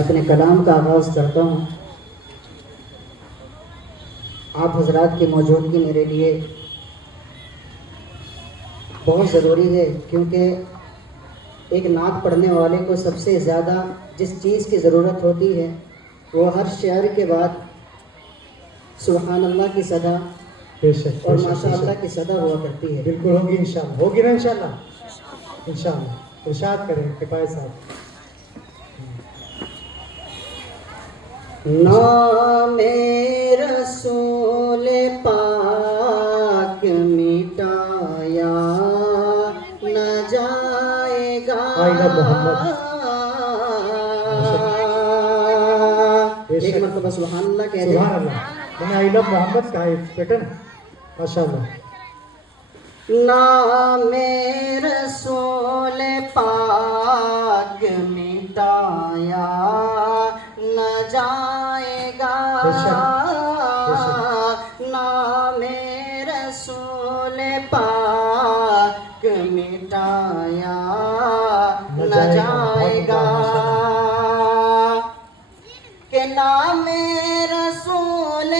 میں اپنے کلام کا آغاز کرتا ہوں۔ آپ حضرات کی موجودگی میرے لیے بہت ضروری ہے، کیونکہ ایک نعت پڑھنے والے کو سب سے زیادہ جس چیز کی ضرورت ہوتی ہے وہ ہر شعر کے بعد سبحان اللہ کی صدا اور ماشاء اللہ کی صدا ہوا کرتی ہے۔ بالکل ہوگی انشاءاللہ، ہوگی نا انشاءاللہ، انشاءاللہ ارشاد کریں کفایت صاحب۔ نام رسول پاک مٹایا نہ جائے گا، ایک مرتبہ سبحان اللہ کہہ دیں۔ سبحان اللہ، میں نے آئی لو محمد کہا ہے پیٹرن، ماشاءاللہ۔ نام رسول پاک مٹایا نہ جائے گا، نام رسول پاک مٹایا نہ جائے گا، کہ نام رسول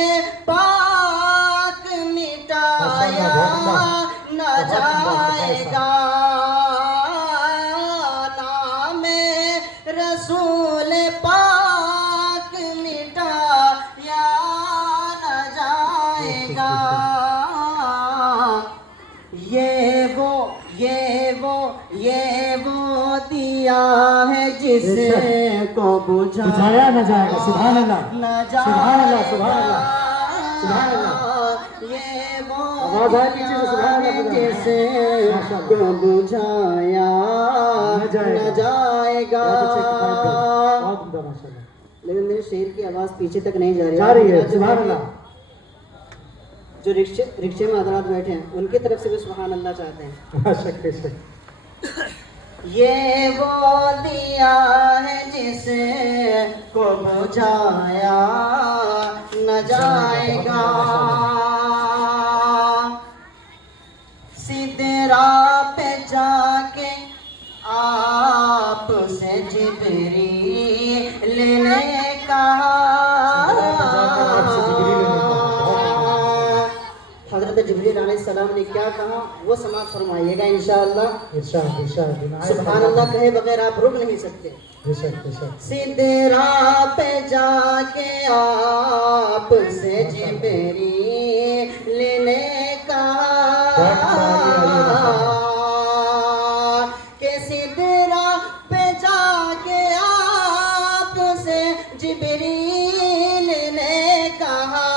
پاک مٹایا نہ جائے گا، نام رسول پاک مٹایا نہ جائے گا، یہ وہ دیا ہے جس کو بجھایا نہ جائے گا۔ سبحان اللہ، سبحان اللہ، سبحان اللہ، سبحان اللہ۔ یہ وہ آواز آئے پیچھے سے سبحان اللہ، جس کو بجھایا نہ جائے گا۔ لیکن میرے شعر کی آواز پیچھے تک نہیں جا رہی ہے، سبحان اللہ۔ جو رکشے میں حضرات بیٹھے ہیں ان کی طرف سے بھی سبحان اللہ چاہتے ہیں۔ شک شک۔ یہ وہ دیا ہے جس کو بجھایا نہ جائے گا، سدرا پہ جا کے آپ سے جبریل نے کہا، حضرت جبریل علیہ السلام نے کیا کہا وہ سماعت فرمائیے گا انشاءاللہ۔ سبحان اللہ کہے بغیر آپ رک نہیں سکتے۔ سدرا پہ جا کے آپ سے جبریل نے کہا، کہ سدرا پہ جا کے آپ سے جبریل نے کہا،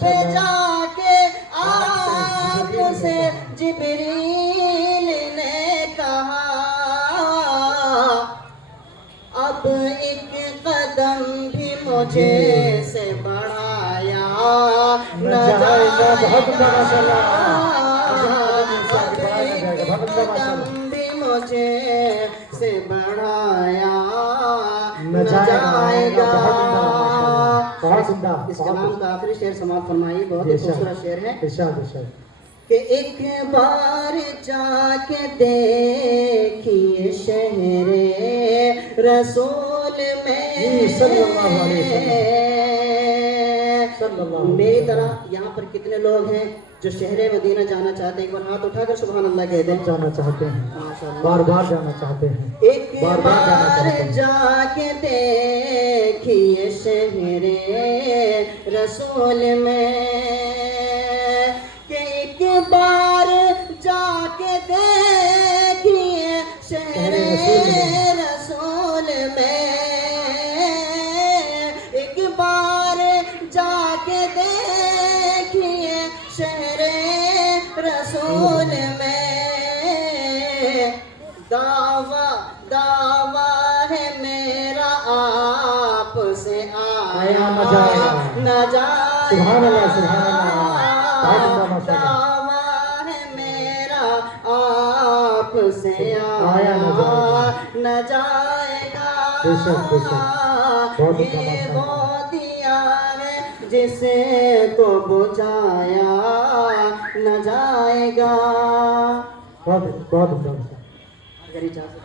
پہ جا کے آپ سے جبریل نے کہا، اب ایک قدم بھی مجھے سے بڑھایا نہ جائے گا، اب ایک قدم بھی مجھے سے بڑھایا نہ جائے گا۔ اس کلام کا آخری شعر سماعت فرمائیے، بہت ہی خوبصورت شعر ہے، کہ ایک بار جا کے دیکھیے شہر رسول میں، میری طرح یہاں پر کتنے لوگ ہیں جو شہر مدینہ جانا چاہتے ہیں؟ ایک بار ہاتھ اٹھا کر سبحان اللہ کہہ دیں۔ جانا چاہتے ہیں، بار بار جانا چاہتے ہیں، ایک بار جا کے دیکھیے شہر رسول میں، کہ ایک بار جا کے دیکھیے شہر رسول میں، ایک بار جا کے دیکھیے شہر رسول میں، دعویٰ ہے میرا آپ سے آیا نہ جائے، سبحان اللہ، سبحان اللہ، دعویٰ ہے میرا آپ سے آیا نہ جائے گا، یہ وہ دیا ہے جس کو بجھایا نہ جائے گا۔ بہت اگر اجازت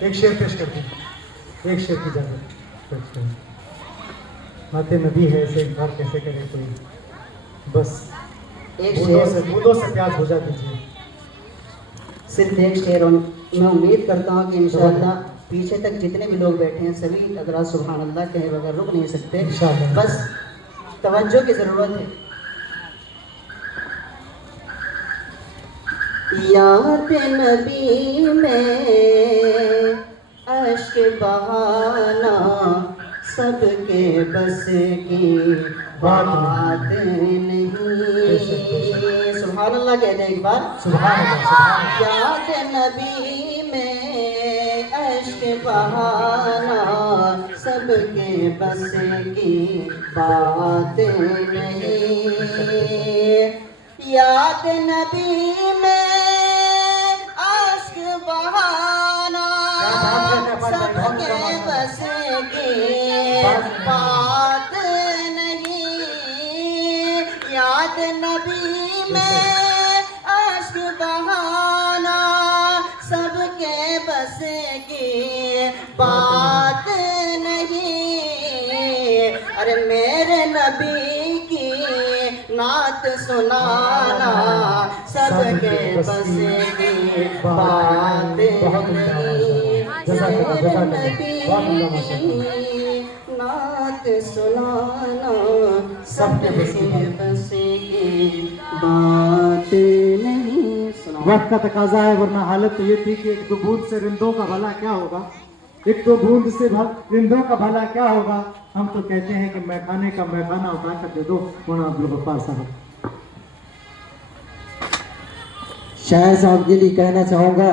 ایک شعر پیش کرتے ہیں، ایک شعر کی اجازت پیش کریں۔ نعت نبی ہے، اسے انکار کیسے کرے کوئی؟ بس ایک بوندوں سے پیاس بجھا دیجیے۔ صرف ایک شعر، اور میں امید کرتا ہوں کہ انشاءاللہ پیچھے تک جتنے بھی لوگ بیٹھے ہیں سبھی حضرات سبحان اللہ کہے بغیر رک نہیں سکتے، انشاءاللہ۔ بس توجہ کی ضرورت ہے۔ یاد نبی میں اشک بہانا سب کے بس کی بات نہیں، سبحان اللہ کہہ دیں ایک بار، سبحان اللہ، سبحان اللہ۔ یاد نبی میں اشک بہانا سب کے بس کی بات نہیں، یاد نبی میں اشک بہانا سب کے بس کی بات نہیں، یاد نبی میں اشک بہانا سب کے بس کی بات نہیں، ارے میرے نبی کی نعت سنانا سب کے بس کی بات نہیں، میرے نبی کی نعت سنانا سب کے بس کی بات نہیں۔ وقت کا تقاضا ہے، ورنہ حالت تو یہ تھی کہ ایک دو بوند سے رندوں کا بھلا کیا ہوگا، ایک دو بوند سے رندوں کا بھلا کیا ہوگا۔ ہم تو کہتے ہیں کہ میخانے کا میخانہ اٹھا کر دے دو مولانا عبدالغفار صاحب۔ شاعر صاحب کے لیے کہنا چاہوں گا